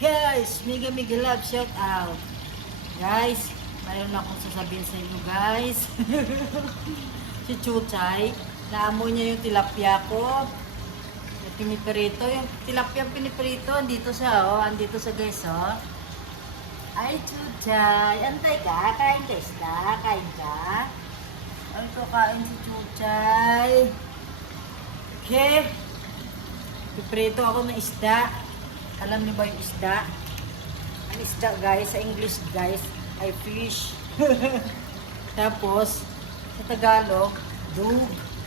guys, mega mega love shout out. Guys, mayroon akong sasabihin sa inyo guys. Si Chuchay, naamoy niya yung tilapia ko. Yung piniprito, yung tilapia piniprito, andito siya oh, andito sa guys oh. Ay Chuchay, antay ka, kain ka isda, kain ka. Ay kain si Chuchay. Okay. Piprito ako ng isda. Alam niyo ba yung isda? Ang isda guys, sa English guys, ay fish. Tapos, sa Tagalog, dug.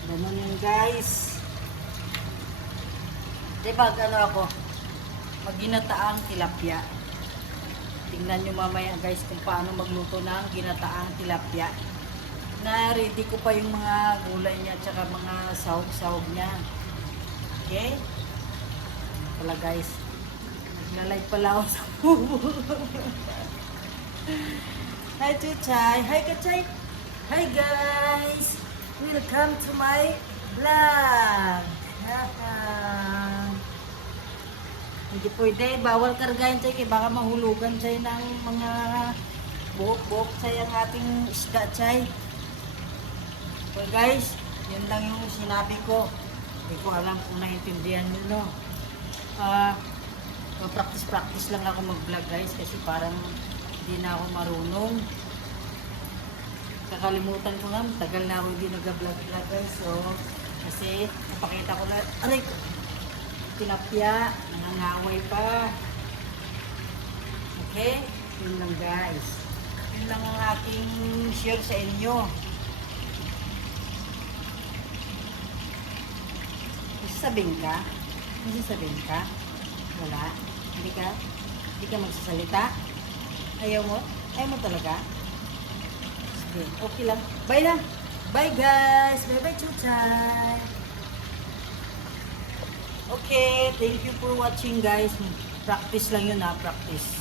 Ganun yun guys. Diba ano ako? Magginataang tilapia. Tingnan nyo mamaya guys kung paano magluto ng ginataang tilapia. Na-ready ko pa yung mga gulay niya at saka mga sahog-sahog niya. Okay? Wala guys. Naglalay pala ako sa bubo. Hi Chuchay. Hi Kachay. Hi guys. Welcome to my vlog. Hindi pwede. Bawal kargahin Chay. Kaya baka mahulugan Chay ng mga buhok-buhok Chay ang ating isda Chay. So guys, yun lang yung sinabi ko. Hindi ko alam kung naiintindihan nyo, no? Practice lang ako mag-vlog guys kasi parang hindi na ako marunong. Kakalimutan ko nga, tagal na ako hindi nag-vlog guys. So, kasi napakita ko na, aray ko, tilapia, nangangaway pa. Okay? Yun lang guys. Yun lang ang aking share sa inyo. Sabihin ka? Hindi sabihin ka? Wala? Hindi ka magsasalita? Ayaw mo? Ayaw mo talaga? Sige, okay lang. Bye lang! Bye guys! Bye-bye Chuchay! Okay, thank you for watching guys. Practice lang yun ha, practice.